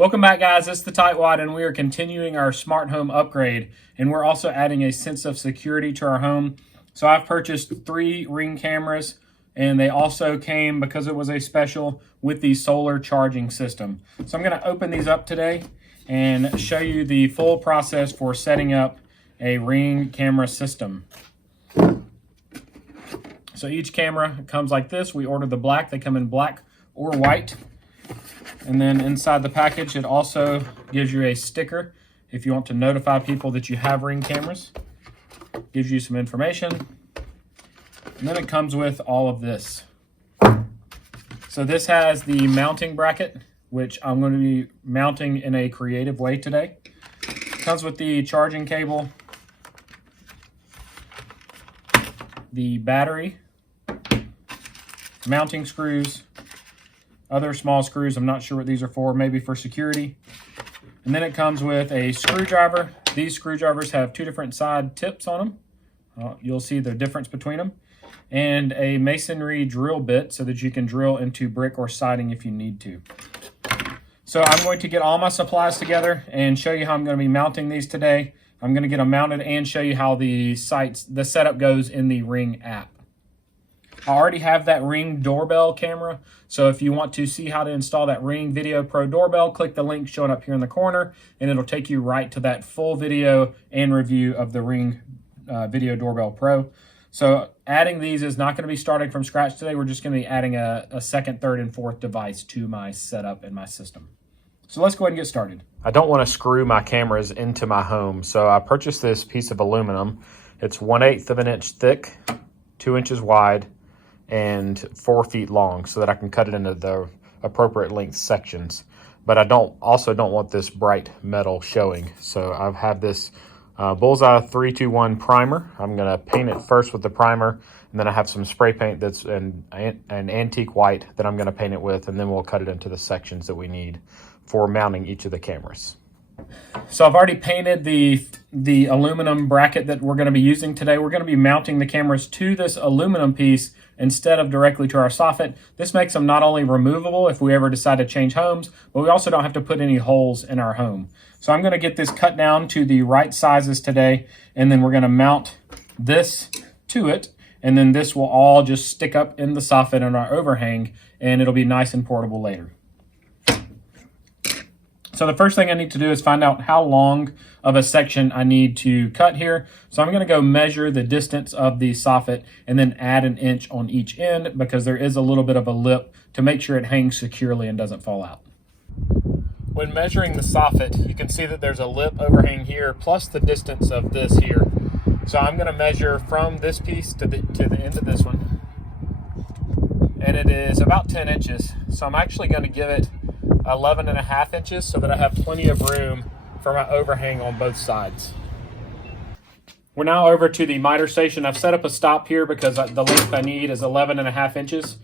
Welcome back, guys. It's the TightWad, and we are continuing our smart home upgrade, and we're also adding a sense of security to our home. So I've purchased 3 Ring cameras, and they also came, because it was a special, with the solar charging system. So I'm going to open these up today and show you the full process for setting up a Ring camera system. So each camera comes like this. We ordered the black. They come in black or white. And then inside the package, it also gives you a sticker if you want to notify people that you have Ring cameras. Gives you some information. And then it comes with all of this. So this has the mounting bracket, which I'm going to be mounting in a creative way today. It comes with the charging cable, the battery, mounting screws, other small screws. I'm not sure what these are for, maybe for security. And then it comes with a screwdriver. These screwdrivers have 2 different side tips on them. You'll see the difference between them. And a masonry drill bit so that you can drill into brick or siding if you need to. So I'm going to get all my supplies together and show you how I'm going to be mounting these today. I'm going to get them mounted and show you how the setup goes in the Ring app. I already have that Ring doorbell camera, so if you want to see how to install that Ring Video Pro doorbell, click the link showing up here in the corner, and it'll take you right to that full video and review of the Ring Video Doorbell Pro. So adding these is not going to be starting from scratch today. We're just going to be adding a second, third, and fourth device to my setup and my system. So let's go ahead and get started. I don't want to screw my cameras into my home, so I purchased this piece of aluminum. It's 1/8 of an inch thick, 2 inches wide, and 4 feet long, so that I can cut it into the appropriate length sections. But I also don't want this bright metal showing. So I have this Bullseye 321 primer. I'm gonna paint it first with the primer, and then I have some spray paint that's an antique white that I'm gonna paint it with, and then we'll cut it into the sections that we need for mounting each of the cameras. So I've already painted the aluminum bracket that we're going to be using today. We're going to be mounting the cameras to this aluminum piece instead of directly to our soffit. This makes them not only removable if we ever decide to change homes, but we also don't have to put any holes in our home. So I'm going to get this cut down to the right sizes today, and then we're going to mount this to it, and then this will all just stick up in the soffit and our overhang, and it'll be nice and portable later. So the first thing I need to do is find out how long of a section I need to cut here. So I'm going to go measure the distance of the soffit and then add 1 inch on each end, because there is a little bit of a lip to make sure it hangs securely and doesn't fall out. When measuring the soffit, you can see that there's a lip overhang here plus the distance of this here. So I'm going to measure from this piece to the end of this one. And it is about 10 inches. So I'm actually going to give it 11.5 inches so that I have plenty of room for my overhang on both sides. We're now over to the miter station. I've set up a stop here because the length I need is 11.5 inches.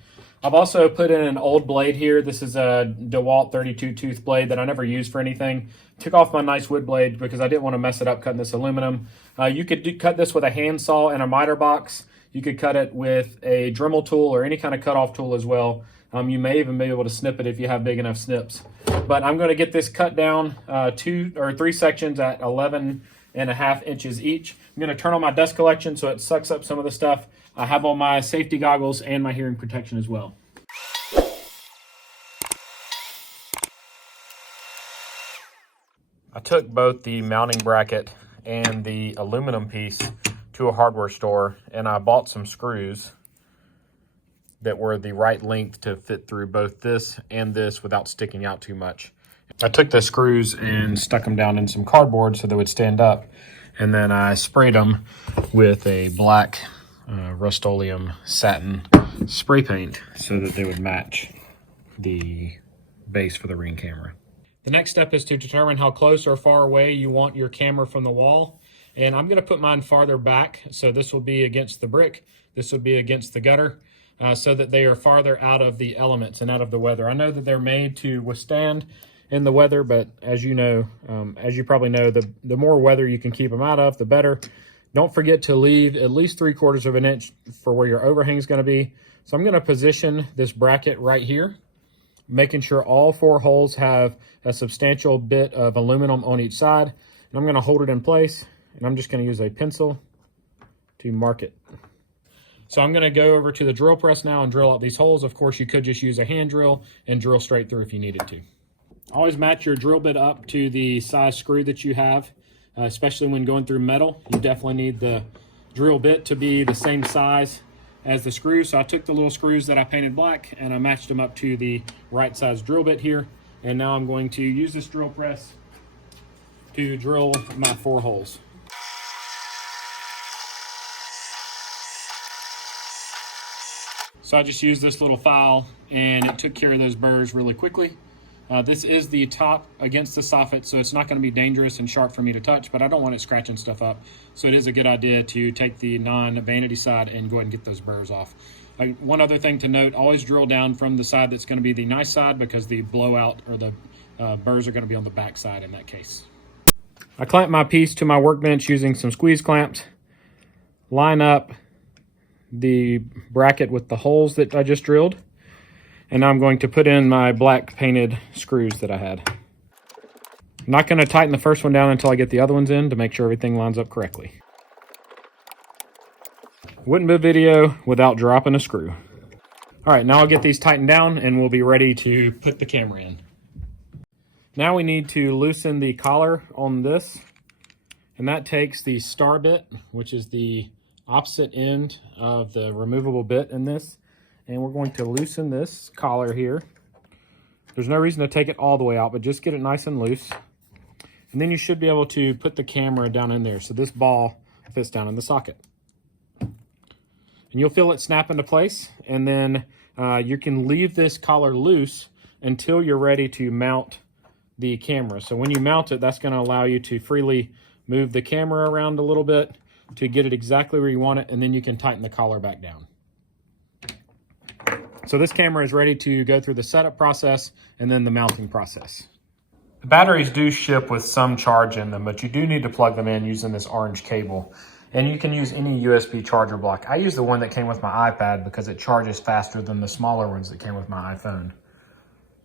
I've also put in an old blade here. This is a DeWalt 32 tooth blade that I never used for anything. Took off my nice wood blade because I didn't want to mess it up cutting this aluminum. You could cut this with a handsaw and a miter box. You could cut it with a Dremel tool or any kind of cutoff tool as well. You may even be able to snip it if you have big enough snips. But I'm going to get this cut down 2 or 3 sections at 11.5 inches each. I'm going to turn on my dust collection so it sucks up some of the stuff. I have on my safety goggles and my hearing protection as well. I took both the mounting bracket and the aluminum piece to a hardware store, and I bought some screws that were the right length to fit through both this and this without sticking out too much. I took the screws and stuck them down in some cardboard so they would stand up, and then I sprayed them with a black Rust-Oleum satin spray paint so that they would match the base for the Ring camera. The next step is to determine how close or far away you want your camera from the wall, and I'm going to put mine farther back, so this will be against the brick, this will be against the gutter, so that they are farther out of the elements and out of the weather. I know that they're made to withstand in the weather, but as you know, as you probably know, the more weather you can keep them out of, the better. Don't forget to leave at least 3/4 of an inch for where your overhang is going to be. So I'm going to position this bracket right here. making sure all 4 holes have a substantial bit of aluminum on each side. And I'm going to hold it in place, and I'm just going to use a pencil to mark it. So I'm going to go over to the drill press now and drill out these holes. Of course, you could just use a hand drill and drill straight through if you needed to. Always match your drill bit up to the size screw that you have, especially when going through metal. You definitely need the drill bit to be the same size as the screws. So I took the little screws that I painted black and I matched them up to the right size drill bit here. And now I'm going to use this drill press to drill my 4 holes. So I just used this little file and it took care of those burrs really quickly. This is the top against the soffit, so it's not going to be dangerous and sharp for me to touch, but I don't want it scratching stuff up. So it is a good idea to take the non-vanity side and go ahead and get those burrs off. One other thing to note, always drill down from the side that's going to be the nice side, because the blowout or the burrs are going to be on the back side in that case. I clamp my piece to my workbench using some squeeze clamps, line up the bracket with the holes that I just drilled, and now I'm going to put in my black painted screws that I had. I'm not going to tighten the first one down until I get the other ones in to make sure everything lines up correctly. Wouldn't be a video without dropping a screw. All right, now I'll get these tightened down and we'll be ready to put the camera in. Now we need to loosen the collar on this, and that takes the star bit, which is the opposite end of the removable bit in this, and we're going to loosen this collar here. There's no reason to take it all the way out, but just get it nice and loose. And then you should be able to put the camera down in there. So this ball fits down in the socket. And you'll feel it snap into place. And then you can leave this collar loose until you're ready to mount the camera. So when you mount it, that's going to allow you to freely move the camera around a little bit to get it exactly where you want it. And then you can tighten the collar back down. So this camera is ready to go through the setup process and then the mounting process. The batteries do ship with some charge in them, but you do need to plug them in using this orange cable. And you can use any USB charger block. I use the one that came with my iPad because it charges faster than the smaller ones that came with my iPhone.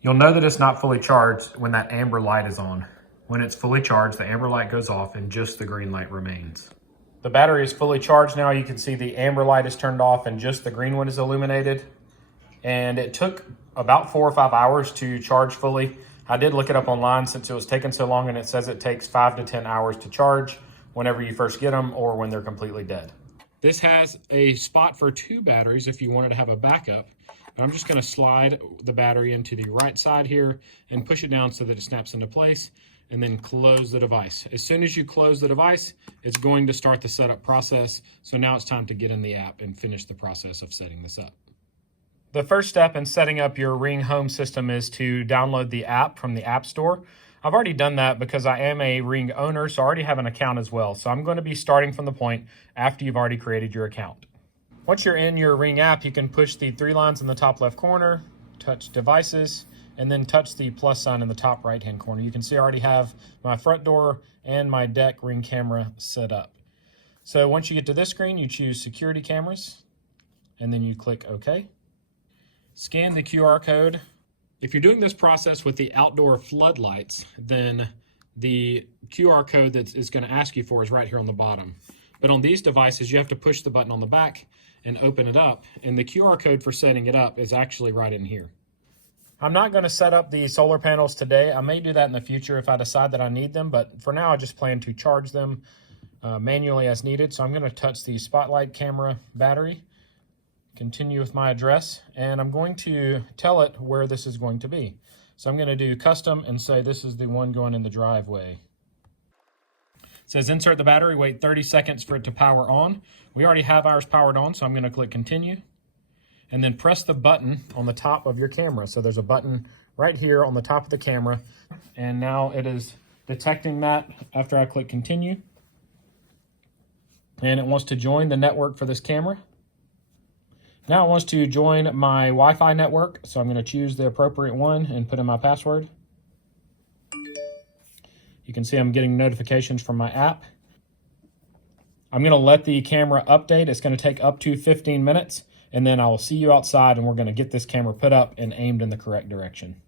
You'll know that it's not fully charged when that amber light is on. When it's fully charged, the amber light goes off and just the green light remains. The battery is fully charged now. You can see the amber light is turned off and just the green one is illuminated. And it took about 4 or 5 hours to charge fully. I did look it up online since it was taking so long, and it says it takes 5 to 10 hours to charge whenever you first get them or when they're completely dead. This has a spot for 2 batteries if you wanted to have a backup. But I'm just going to slide the battery into the right side here and push it down so that it snaps into place, and then close the device. As soon as you close the device, it's going to start the setup process. So now it's time to get in the app and finish the process of setting this up. The first step in setting up your Ring home system is to download the app from the App Store. I've already done that because I am a Ring owner, so I already have an account as well. So I'm going to be starting from the point after you've already created your account. Once you're in your Ring app, you can push the 3 lines in the top left corner, touch devices, and then touch the plus sign in the top right-hand corner. You can see I already have my front door and my deck Ring camera set up. So once you get to this screen, you choose security cameras, and then you click OK. Scan the QR code. If you're doing this process with the outdoor floodlights, then the QR code that it's going to ask you for is right here on the bottom. But on these devices, you have to push the button on the back and open it up. And the QR code for setting it up is actually right in here. I'm not going to set up the solar panels today. I may do that in the future if I decide that I need them. But for now, I just plan to charge them manually as needed. So I'm going to touch the spotlight camera battery. Continue with my address, and I'm going to tell it where this is going to be. So I'm going to do custom and say this is the one going in the driveway. It says insert the battery, wait 30 seconds for it to power on. We already have ours powered on, so I'm going to click continue. And then press the button on the top of your camera. So there's a button right here on the top of the camera. And now it is detecting that after I click continue. And it wants to join the network for this camera. Now it wants to join my Wi-Fi network, so I'm going to choose the appropriate one and put in my password. You can see I'm getting notifications from my app. I'm going to let the camera update. It's going to take up to 15 minutes. and then I will see you outside and we're gonna get this camera put up and aimed in the correct direction.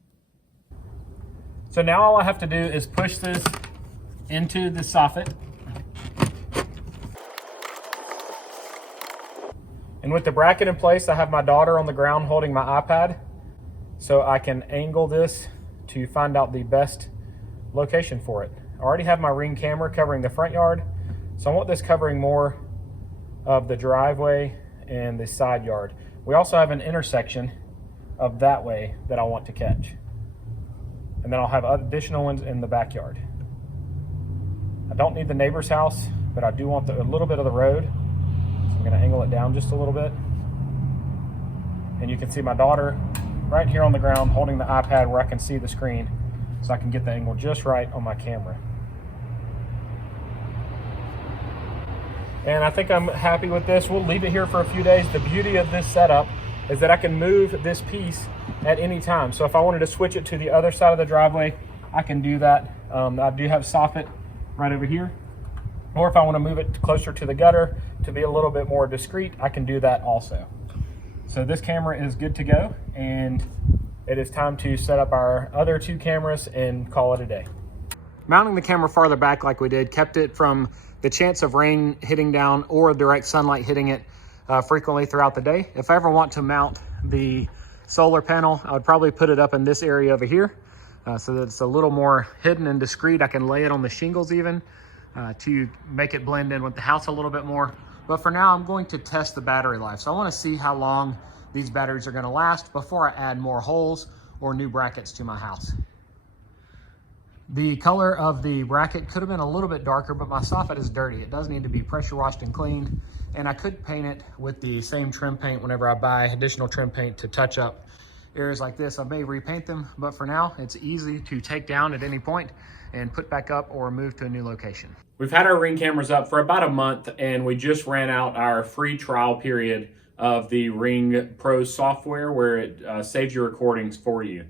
So now all I have to do is push this into the soffit. And with the bracket in place, I have my daughter on the ground holding my iPad, so I can angle this to find out the best location for it. I already have my Ring camera covering the front yard, so I want this covering more of the driveway and the side yard. We also have an intersection of that way that I want to catch. And then I'll have additional ones in the backyard. I don't need the neighbor's house, but I do want a little bit of the road. So I'm gonna angle it down just a little bit. And you can see my daughter right here on the ground holding the iPad where I can see the screen, so I can get the angle just right on my camera. And I think I'm happy with this. We'll leave it here for a few days. The beauty of this setup is that I can move this piece at any time. So if I wanted to switch it to the other side of the driveway, I can do that. I do have soffit right over here. Or if I want to move it closer to the gutter to be a little bit more discreet, I can do that also. So this camera is good to go, and it is time to set up our other two cameras and call it a day. Mounting the camera farther back like we did kept it from the chance of rain hitting down or direct sunlight hitting it frequently throughout the day. If I ever want to mount the solar panel, I would probably put it up in this area over here so that it's a little more hidden and discreet. I can lay it on the shingles even to make it blend in with the house a little bit more. But for now, I'm going to test the battery life. So I want to see how long these batteries are going to last before I add more holes or new brackets to my house. The color of the bracket could have been a little bit darker, but my soffit is dirty. It does need to be pressure washed and cleaned. And I could paint it with the same trim paint whenever I buy additional trim paint to touch up areas like this. I may repaint them, but for now, it's easy to take down at any point and put back up or move to a new location. We've had our Ring cameras up for about a month, and we just ran out our free trial period of the Ring Pro software where it saves your recordings for you.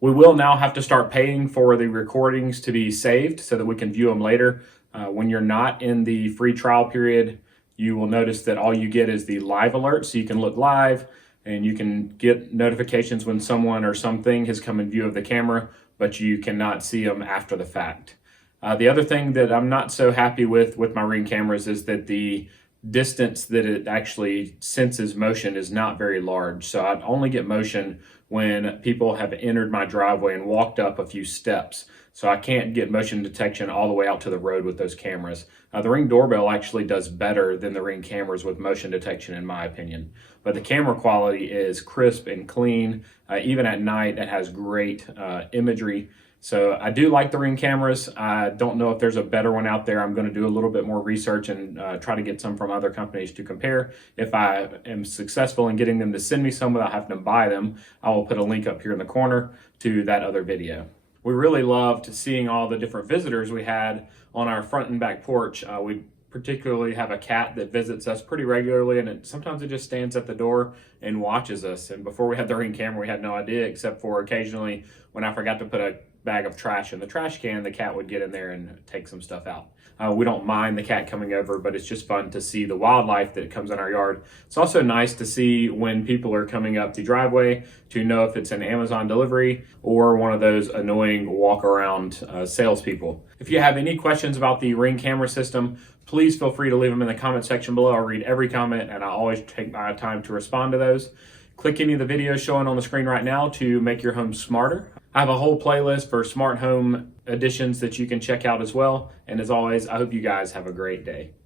We will now have to start paying for the recordings to be saved so that we can view them later. When you're not in the free trial period, you will notice that all you get is the live alert, so you can look live and you can get notifications when someone or something has come in view of the camera, but you cannot see them after the fact. The other thing that I'm not so happy with my Ring cameras is that the distance that it actually senses motion is not very large. So I only get motion when people have entered my driveway and walked up a few steps. So I can't get motion detection all the way out to the road with those cameras. The Ring doorbell actually does better than the Ring cameras with motion detection, in my opinion. But the camera quality is crisp and clean. Even at night, it has great imagery. So I do like the Ring cameras. I don't know if there's a better one out there. I'm going to do a little bit more research and try to get some from other companies to compare. If I am successful in getting them to send me some without having to buy them, I will put a link up here in the corner to that other video. We really loved seeing all the different visitors we had on our front and back porch. We particularly have a cat that visits us pretty regularly, and sometimes it just stands at the door and watches us. And before we had the Ring camera, we had no idea, except for occasionally when I forgot to put a bag of trash in the trash can, the cat would get in there and take some stuff out. We don't mind the cat coming over, but it's just fun to see the wildlife that comes in our yard. It's also nice to see when people are coming up the driveway to know if it's an Amazon delivery or one of those annoying walk around salespeople. If you have any questions about the Ring camera system, please feel free to leave them in the comment section below. I'll read every comment and I always take my time to respond to those. Click any of the videos showing on the screen right now to make your home smarter. I have a whole playlist for smart home additions that you can check out as well. And as always, I hope you guys have a great day.